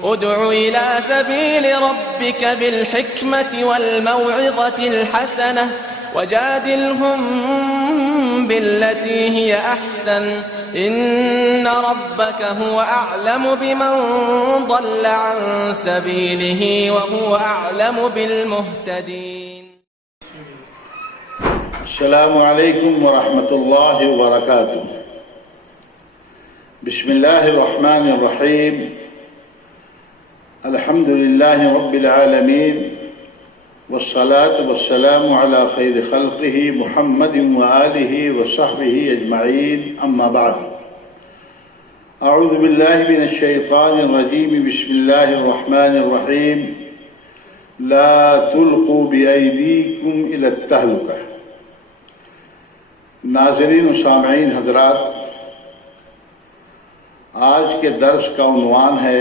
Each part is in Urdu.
ادع إلى سبيل ربك بالحكمة والموعظة الحسنة وجادلهم بالتي هي أحسن إن ربك هو أعلم بمن ضل عن سبيله وهو أعلم بالمهتدين. السلام علیکم ورحمۃ اللہ وبرکاتہ. بسم اللہ الرحمن الرحیم. الحمد للہ رب العالمین والصلاة والسلام علی خیر خلقہ محمد وآلہ وصحبہ اجمعین. اما بعد. اعوذ باللہ من الشیطان الرجیم. بسم اللہ الرحمن الرحیم. لا تلقوا بأیدیکم الی التہلکہ. ناظرین و سامعین حضرات، آج کے درس کا عنوان ہے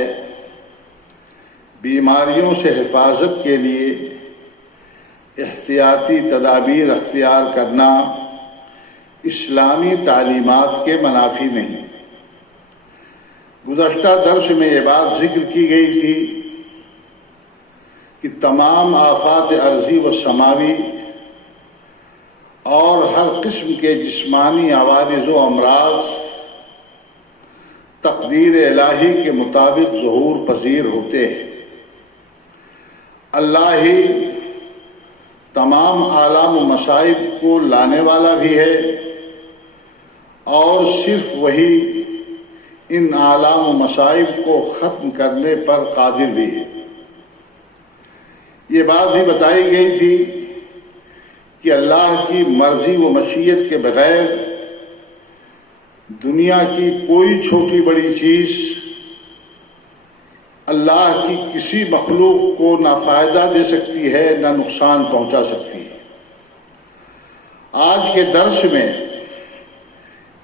بیماریوں سے حفاظت کے لیے احتیاطی تدابیر اختیار کرنا اسلامی تعلیمات کے منافی نہیں. گزشتہ درس میں یہ بات ذکر کی گئی تھی کہ تمام آفات ارضی و سماوی اور ہر قسم کے جسمانی عوارض و امراض تقدیر الہی کے مطابق ظہور پذیر ہوتے ہیں. اللہ ہی تمام آلام و مصائب کو لانے والا بھی ہے اور صرف وہی ان آلام و مصائب کو ختم کرنے پر قادر بھی ہے. یہ بات بھی بتائی گئی تھی کہ اللہ کی مرضی و مشیت کے بغیر دنیا کی کوئی چھوٹی بڑی چیز اللہ کی کسی مخلوق کو نہ فائدہ دے سکتی ہے نہ نقصان پہنچا سکتی ہے. آج کے درس میں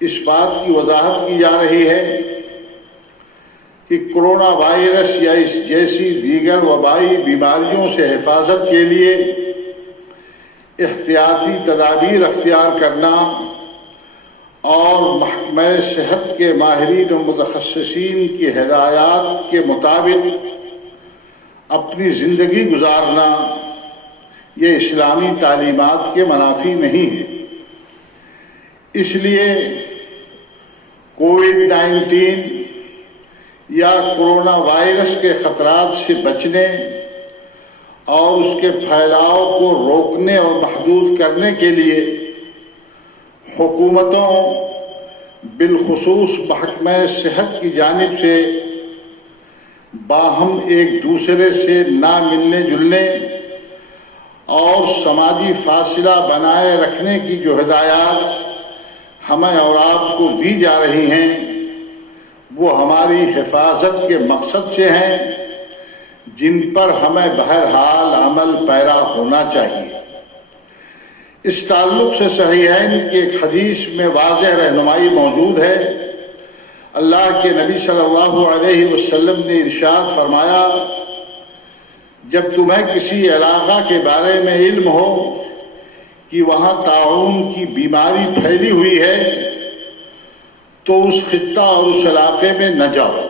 اس بات کی وضاحت کی جا رہی ہے کہ کرونا وائرس یا اس جیسی دیگر وبائی بیماریوں سے حفاظت کے لیے احتیاطی تدابیر اختیار کرنا اور محکمہ صحت کے ماہرین و متخصصین کی ہدایات کے مطابق اپنی زندگی گزارنا یہ اسلامی تعلیمات کے منافی نہیں ہے. اس لیے کووڈ-19 یا کرونا وائرس کے خطرات سے بچنے اور اس کے پھیلاؤ کو روکنے اور محدود کرنے کے لیے حکومتوں بالخصوص محکمہ صحت کی جانب سے باہم ایک دوسرے سے نہ ملنے جلنے اور سماجی فاصلہ بنائے رکھنے کی جو ہدایات ہمیں اور آپ کو دی جا رہی ہیں وہ ہماری حفاظت کے مقصد سے ہیں جن پر ہمیں بہرحال عمل پیرا ہونا چاہیے. اس تعلق سے صحیحین کی ایک حدیث میں واضح رہنمائی موجود ہے. اللہ کے نبی صلی اللہ علیہ وسلم نے ارشاد فرمایا، جب تمہیں کسی علاقہ کے بارے میں علم ہو کہ وہاں طاعون کی بیماری پھیلی ہوئی ہے تو اس خطہ اور اس علاقے میں نہ جاؤ،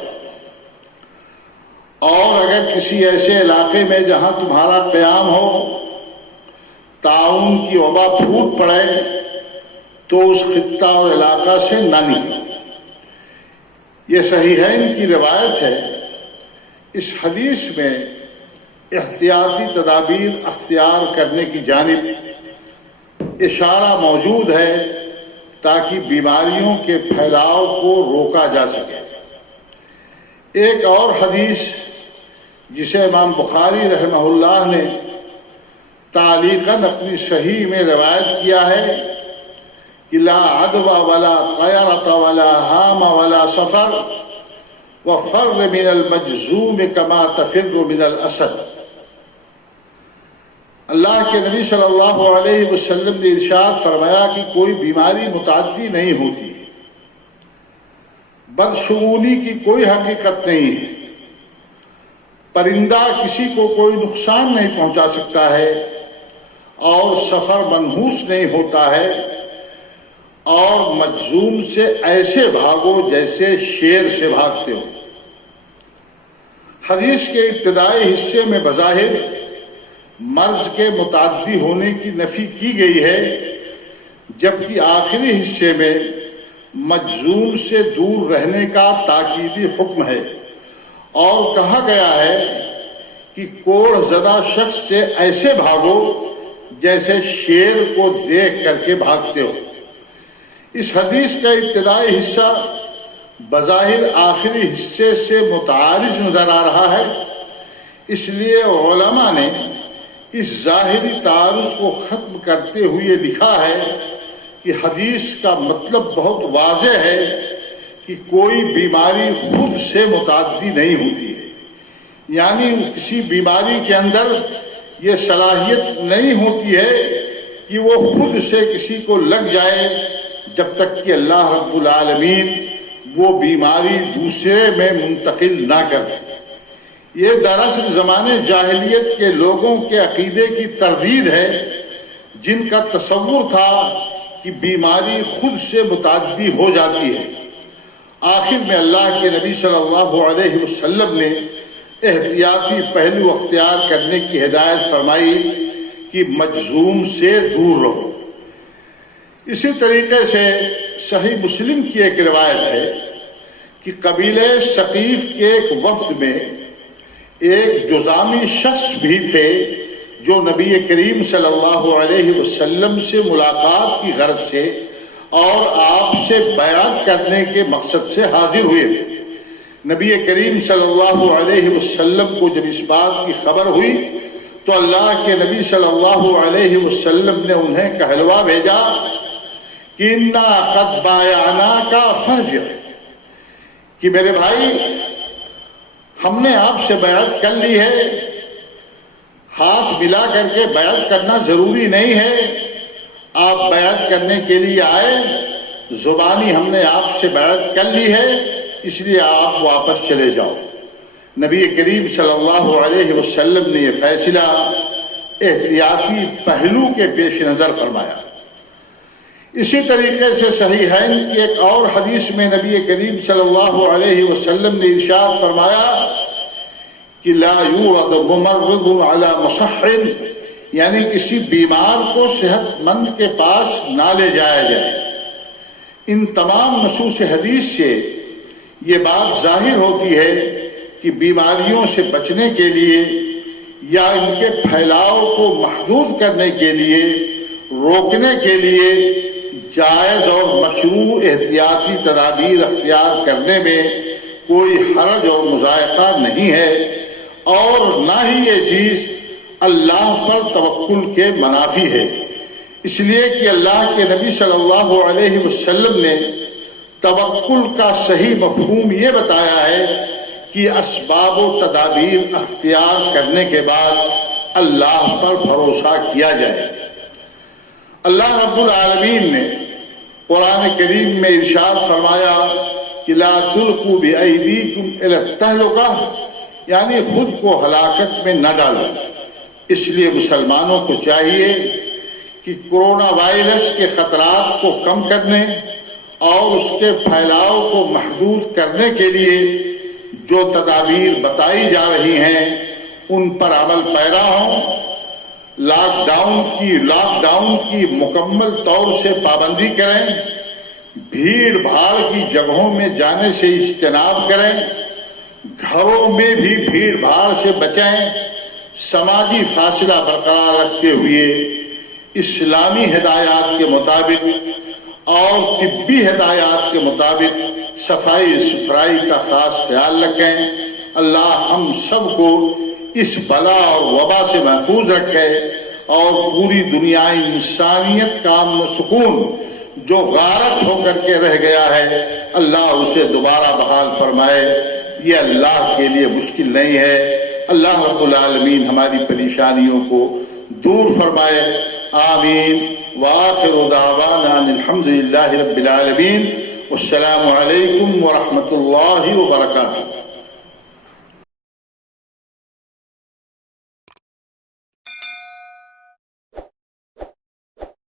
اور اگر کسی ایسے علاقے میں جہاں تمہارا قیام ہو طاعون کی وبا پھوٹ پڑے تو اس خطہ اور علاقہ سے نہ نکلو. یہ صحیحین کی روایت ہے. اس حدیث میں احتیاطی تدابیر اختیار کرنے کی جانب اشارہ موجود ہے تاکہ بیماریوں کے پھیلاؤ کو روکا جا سکے. ایک اور حدیث جسے امام بخاری رحمہ اللہ نے تعلیقاً اپنی صحیح میں روایت کیا ہے کہ لا عدوى ولا طیرة ولا ہام ولا سفر وفر من المجذوم كما تفر من الاسد. اللہ کے نبی صلی اللہ علیہ وسلم نے ارشاد فرمایا کہ کوئی بیماری متعدی نہیں ہوتی، بدشگونی کی کوئی حقیقت نہیں ہے، پرندہ کسی کو کوئی نقصان نہیں پہنچا سکتا ہے اور سفر منحوس نہیں ہوتا ہے، اور مجذوم سے ایسے بھاگو جیسے شیر سے بھاگتے ہو. حدیث کے ابتدائی حصے میں بظاہر مرض کے متعدی ہونے کی نفی کی گئی ہے، جبکہ آخری حصے میں مجذوم سے دور رہنے کا تاکیدی حکم ہے، اور کہا گیا ہے کہ کوڑھ زدہ شخص سے ایسے بھاگو جیسے شیر کو دیکھ کر کے بھاگتے ہو۔ اس حدیث کا ابتدائی حصہ بظاہر آخری حصے سے متعارض نظر آ رہا ہے، اس لیے علماء نے اس ظاہری تعارض کو ختم کرتے ہوئے لکھا ہے کہ حدیث کا مطلب بہت واضح ہے کہ کوئی بیماری خود سے متعدی نہیں ہوتی ہے، یعنی کسی بیماری کے اندر یہ صلاحیت نہیں ہوتی ہے کہ وہ خود سے کسی کو لگ جائے جب تک کہ اللہ رب العالمین وہ بیماری دوسرے میں منتقل نہ کرے۔ یہ دراصل زمانے جاہلیت کے لوگوں کے عقیدے کی تردید ہے، جن کا تصور تھا کہ بیماری خود سے متعدی ہو جاتی ہے۔ آخر میں اللہ کے نبی صلی اللہ علیہ وسلم نے احتیاطی پہلو اختیار کرنے کی ہدایت فرمائی کہ مجذوم سے دور رہو۔ اسی طریقے سے صحیح مسلم کی ایک روایت ہے کہ قبیلہ ثقیف کے ایک وفد میں ایک جذامی شخص بھی تھے جو نبی کریم صلی اللہ علیہ وسلم سے ملاقات کی غرض سے اور آپ سے بیعت کرنے کے مقصد سے حاضر ہوئے تھے۔ نبی کریم صلی اللہ علیہ وسلم کو جب اس بات کی خبر ہوئی تو اللہ کے نبی صلی اللہ علیہ وسلم نے انہیں کہلوا بھیجا کہ اِنَّا قَدْ بَایَعْنَاكَ فَارْجِعْ، کہ میرے بھائی ہم نے آپ سے بیعت کر لی ہے، ہاتھ ملا کر کے بیعت کرنا ضروری نہیں ہے، آپ بیعت کرنے کے لیے آئے، زبانی ہم نے آپ سے بیعت کر لی ہے، اس لیے آپ واپس چلے جاؤ۔ نبی کریم صلی اللہ علیہ وسلم نے یہ فیصلہ احتیاطی پہلو کے پیش نظر فرمایا۔ اسی طریقے سے صحیحین کی ایک اور حدیث میں نبی کریم صلی اللہ علیہ وسلم نے ارشاد فرمایا کہ لا یورد ممرض علی مصح، یعنی کسی بیمار کو صحت مند کے پاس نہ لے جایا جائے۔ ان تمام نصوص حدیث سے یہ بات ظاہر ہوتی ہے کہ بیماریوں سے بچنے کے لیے یا ان کے پھیلاؤ کو محدود کرنے کے لیے، روکنے کے لیے جائز اور مشروع احتیاطی تدابیر اختیار کرنے میں کوئی حرج اور مضائقہ نہیں ہے، اور نہ ہی یہ چیز اللہ پر توکل کے منافی ہے، اس لیے کہ اللہ کے نبی صلی اللہ علیہ وسلم نے توکل کا صحیح مفہوم یہ بتایا ہے کہ اسباب و تدابیر اختیار کرنے کے بعد اللہ پر بھروسہ کیا جائے۔ اللہ رب العالمین نے قرآن کریم میں ارشاد فرمایا کہ لا تلقوا بأیدیکم الی التہلکہ، یعنی خود کو ہلاکت میں نہ ڈالو۔ اس لیے مسلمانوں کو چاہیے کہ کورونا وائرس کے خطرات کو کم کرنے اور اس کے پھیلاؤ کو محدود کرنے کے لیے جو تدابیر بتائی جا رہی ہیں ان پر عمل پیرا ہوں، لاک ڈاؤن کی مکمل طور سے پابندی کریں، بھیڑ بھاڑ کی جگہوں میں جانے سے اجتناب کریں، گھروں میں بھی بھیڑ بھاڑ سے بچیں، سماجی فاصلہ برقرار رکھتے ہوئے اسلامی ہدایات کے مطابق اور طبی ہدایات کے مطابق صفائی ستھرائی کا خاص خیال رکھیں۔ اللہ ہم سب کو اس بلا اور وبا سے محفوظ رکھے اور پوری دنیا انسانیت کا امن و سکون جو غارت ہو کر کے رہ گیا ہے اللہ اسے دوبارہ بحال فرمائے۔ یہ اللہ کے لیے مشکل نہیں ہے۔ اللہ رب العالمین ہماری پریشانیوں کو دور فرمائے، آمین۔ وآخر دعوانا ان الحمد للہ رب العالمین، والسلام علیکم ورحمۃ اللہ وبرکاتہ۔